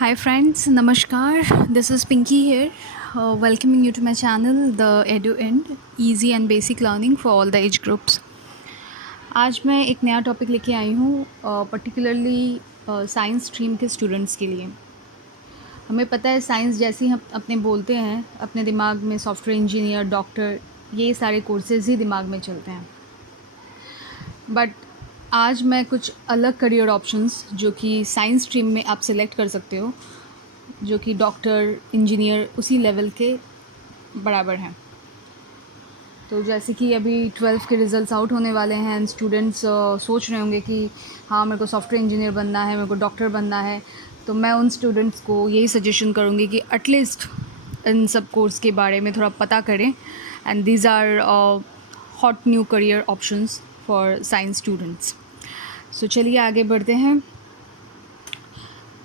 Hi friends, Namaskar. This is Pinky here, welcoming you to my channel, The Edu End, easy and basic learning for all the age groups. आज मैं एक नया topic लेके आई हूँ particularly science stream के students के लिए। हमें पता है साइंस जैसे ही हम अपने बोलते हैं अपने दिमाग में सॉफ्टवेयर इंजीनियर, डॉक्टर, ये सारे कोर्सेज ही दिमाग में चलते हैं। बट आज मैं कुछ अलग करियर ऑप्शंस जो कि साइंस स्ट्रीम में आप सिलेक्ट कर सकते हो, जो कि डॉक्टर, इंजीनियर उसी लेवल के बराबर हैं। तो जैसे कि अभी 12th के रिज़ल्ट्स आउट होने वाले हैं एंड स्टूडेंट्स सोच रहे होंगे कि हाँ मेरे को सॉफ्टवेयर इंजीनियर बनना है, मेरे को डॉक्टर बनना है, तो मैं उन स्टूडेंट्स को यही सजेशन करूँगी कि एटलीस्ट इन सब कोर्स के बारे में थोड़ा पता करें। And these are hot new career options for science students. So चलिए आगे बढ़ते हैं।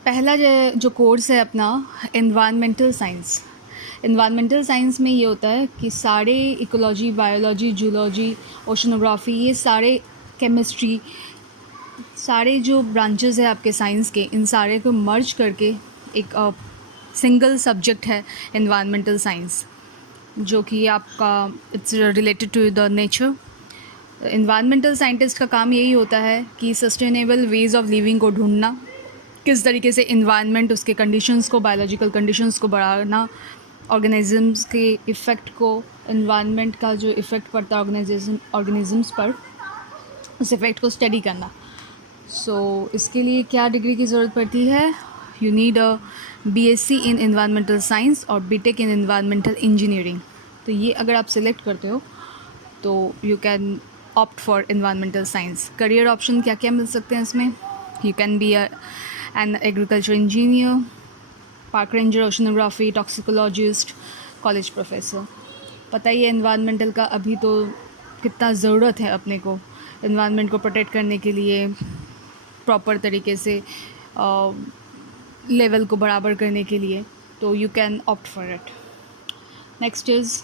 पहला जो कोर्स है अपना एनवायरमेंटल साइंस। एनवायरमेंटल साइंस में ये होता है कि सारे इकोलॉजी, बायोलॉजी, जूलॉजी, ओशनोग्राफी, ये सारे केमिस्ट्री, सारे जो ब्रांचेस है आपके साइंस के, इन सारे को मर्ज करके एक सिंगल सब्जेक्ट है एनवायरमेंटल साइंस, जो कि आपका it's related to the nature. Environmental scientist का काम यही होता है कि सस्टेनेबल वेज़ ऑफ लिविंग को ढूंढना, किस तरीके से इन्वायरमेंट, उसके कंडीशंस को, बायोलॉजिकल कंडीशंस को बढ़ाना, ऑर्गेनिज़म्स के इफ़ेक्ट को, इन्वायरमेंट का जो इफ़ेक्ट पड़ता है ऑर्गेनिज़म्स पर, उस इफ़ेक्ट को स्टडी करना। सो इसके लिए क्या डिग्री की ज़रूरत पड़ती है? You need a BSc in environmental science और बीटेक इन एनवायरमेंटल इंजीनियरिंग। तो ये अगर आप सिलेक्ट करते हो तो you can opt for environmental science. Career option क्या क्या मिल सकते हैं इसमें? You can be an agriculture engineer, park ranger, oceanography, toxicologist, college professor. पता ही है एनवायरमेंटल का अभी तो कितना ज़रूरत है अपने को एनवायरनमेंट को प्रोटेक्ट करने के लिए, प्रॉपर तरीके से लेवल को बराबर करने के लिए। तो you can opt for it. Next is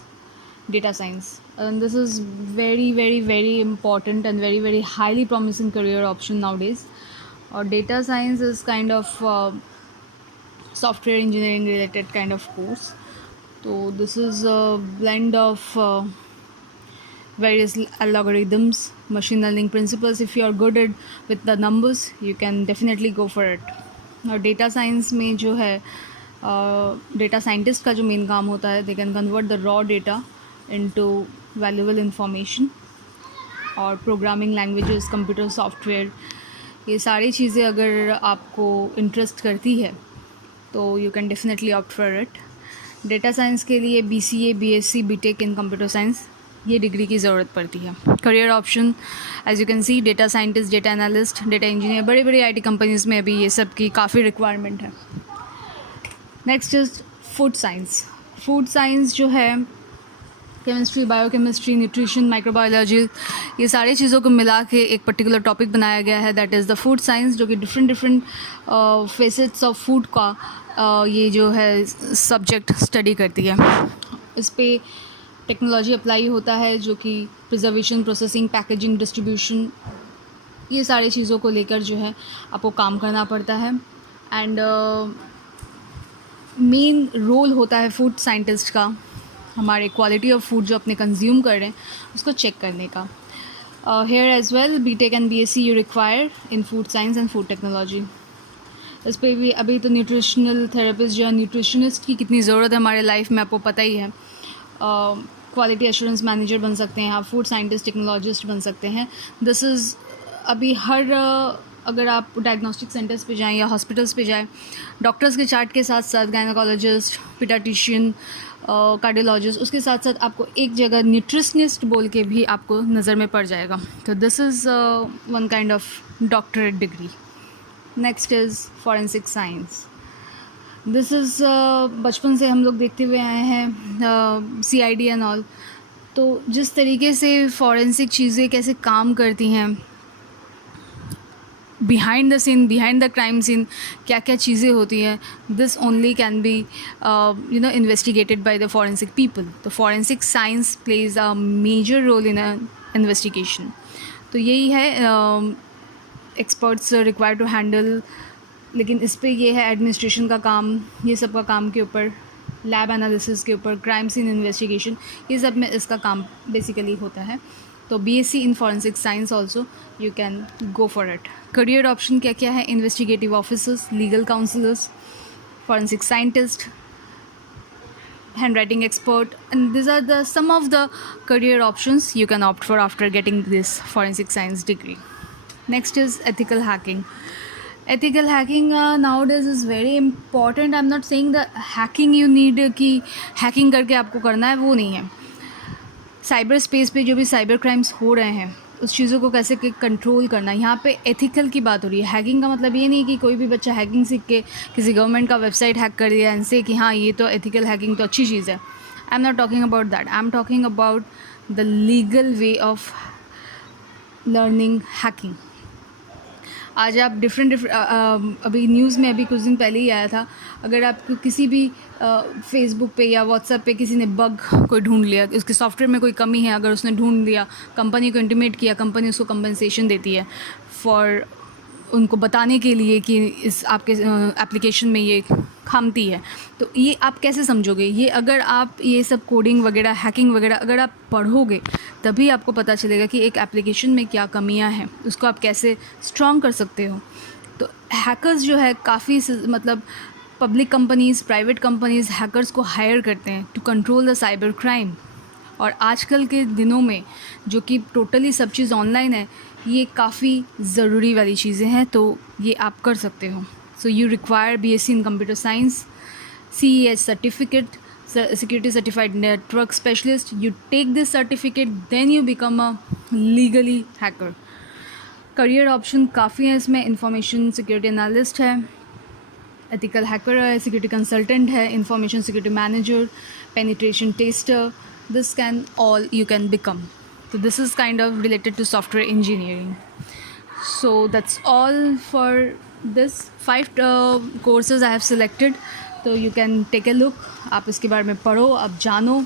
data science, and this is very important and very highly promising career option nowadays. Or data science is kind of software engineering related kind of course. So this is a blend of various algorithms, machine learning principles. If you are good with the numbers, you can definitely go for it. और data science में जो है data scientist का जो main काम होता है, they can convert the raw data into valuable information, और प्रोग्रामिंग लैंग्वेजेस, कंप्यूटर सॉफ्टवेयर, ये सारी चीज़ें अगर आपको इंटरेस्ट करती है तो you can definitely opt for it. Data science के लिए BCA, BSc, BTech in computer science, ये डिग्री की ज़रूरत पड़ती है। Career option as you can see, data scientist, data analyst, data engineer, बड़ी बड़ी आईटी कंपनीज़ में अभी ये सब की काफ़ी रिक्वायरमेंट है। Next is food science. Food science जो है केमिस्ट्री, बायोकेमिस्ट्री, न्यूट्रिशन, माइक्रोबायोलॉजी, ये सारी चीज़ों को मिला के एक पर्टिकुलर टॉपिक बनाया गया है, that is the food science, जो कि डिफरेंट फेसेट्स ऑफ फूड का ये जो है सब्जेक्ट स्टडी करती है। इस पे टेक्नोलॉजी अप्लाई होता है, जो कि प्रिजर्वेशन, प्रोसेसिंग, पैकेजिंग, डिस्ट्रीब्यूशन, ये सारी चीज़ों को लेकर जो है आपको काम करना पड़ता है। एंड मेन रोल होता है फूड साइंटिस्ट का हमारे क्वालिटी ऑफ फूड जो अपने कंज्यूम कर रहे हैं उसको चेक करने का। Here as well BTech and BSc you require in food science and food technology. इस पर भी अभी तो न्यूट्रिशनल थेरेपिस्ट जो है, न्यूट्रिशनिस्ट की कितनी ज़रूरत है हमारे लाइफ में, आपको पता ही है। क्वालिटी एश्योरेंस मैनेजर बन सकते हैं आप, फूड साइंटिस्ट, टेक्नोलॉजिस्ट बन सकते हैं। दिस इज़ अभी हर अगर आप डायग्नोस्टिक सेंटर्स पे जाएं या हॉस्पिटल्स पे जाएं, डॉक्टर्स के चार्ट के साथ साथ गायनोकोलॉजिस्ट, पीडियाट्रिशियन, कार्डियोलॉजिस्ट, उसके साथ साथ आपको एक जगह न्यूट्रिशनिस्ट बोल के भी आपको नज़र में पड़ जाएगा। तो this is one kind of doctorate degree. Next is forensic science. This is बचपन से हम लोग देखते हुए आए हैं सीआईडी एंड ऑल। तो जिस तरीके से फॉरेंसिक चीज़ें कैसे काम करती हैं, behind the scene, behind the crime scene क्या क्या चीज़ें होती हैं, this only can be investigated by the forensic people. तो forensic science plays a major role in investigation. तो यही है, एक्सपर्ट्स रिक्वायर टू हैंडल लेकिन इस पे ये है एडमिनिस्ट्रेशन का काम, ये सब का काम के ऊपर, लैब एनालिसिस के ऊपर, क्राइम सीन इन्वेस्टिगेशन, ये सब में इसका काम बेसिकली होता है। तो BSc in forensic science also you can go for it. Career option क्या क्या है? Investigative officers, legal counsellors, forensic scientist, handwriting expert, and these are the some of the career options you can opt for after getting this forensic science degree. Next is ethical hacking. Ethical hacking nowadays is very important. I'm not saying the hacking you need कि hacking करके आपको करना है, वो नहीं है। Cyber space पे जो भी साइबर क्राइम्स हो रहे हैं उस चीज़ों को कैसे कंट्रोल करना, यहाँ पे एथिकल की बात हो रही है। हैकिंग का मतलब ये नहीं कि कोई भी बच्चा हैकिंग सीख के किसी गवर्नमेंट का वेबसाइट हैक कर दिया इनसे कि हाँ ये तो एथिकल हैकिंग तो अच्छी चीज़ है। I am not talking about that, I am talking about the legal way of learning hacking. आज आप डिफरेंट अभी न्यूज़ में अभी कुछ दिन पहले ही आया था, अगर आपको किसी भी फेसबुक पे या व्हाट्सएप पे किसी ने बग कोई ढूंढ लिया, उसके सॉफ्टवेयर में कोई कमी है, अगर उसने ढूंढ लिया, कंपनी को इंटीमेट किया, कंपनी उसको कंपनसेशन देती है फॉर उनको बताने के लिए कि इस आपके एप्लीकेशन में ये खामती है। तो ये आप कैसे समझोगे? ये अगर आप ये सब कोडिंग वगैरह, हैकिंग वगैरह अगर आप पढ़ोगे तभी आपको पता चलेगा कि एक एप्लीकेशन में क्या कमियां हैं, उसको आप कैसे स्ट्रॉन्ग कर सकते हो। तो हैकर्स जो है काफ़ी मतलब public companies, private companies hackers को हायर करते हैं to control the cyber crime. और आजकल के दिनों में जो कि टोटली सब चीज़ ऑनलाइन है, ये काफ़ी ज़रूरी वाली चीज़ें हैं, तो ये आप कर सकते हो। So you require BSc in computer science, CEH certificate, security certified network specialist. You take this certificate, then you become a legally hacker. Career option काफ़ी हैं इसमें। इंफॉर्मेशन सिक्योरिटी एनालिस्ट है, एथिकल हैकर है, सिक्योरिटी कंसल्टेंट है, information security manager, penetration tester, this can all you can become. So this is kind of related to software engineering. So that's all for this 5 courses I have selected. So you can take a look. आप इसके बारे में पढ़ो, आप जानो,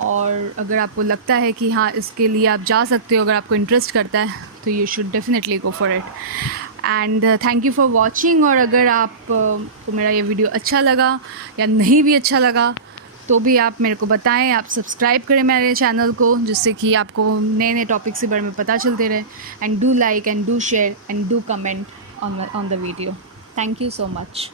और अगर आपको लगता है कि हाँ इसके लिए आप जा सकते हो, अगर आपको इंटरेस्ट करता है, तो you should definitely go for it. And thank you for watching. और अगर आप को मेरा ये वीडियो अच्छा लगा या नहीं भी अच्छा लगा तो भी आप मेरे को बताएं। आप सब्सक्राइब करें मेरे चैनल को, जिससे कि आपको नए नए टॉपिक्स के बारे में पता चलते रहे। And do like and do share and do comment on the video. Thank you so much.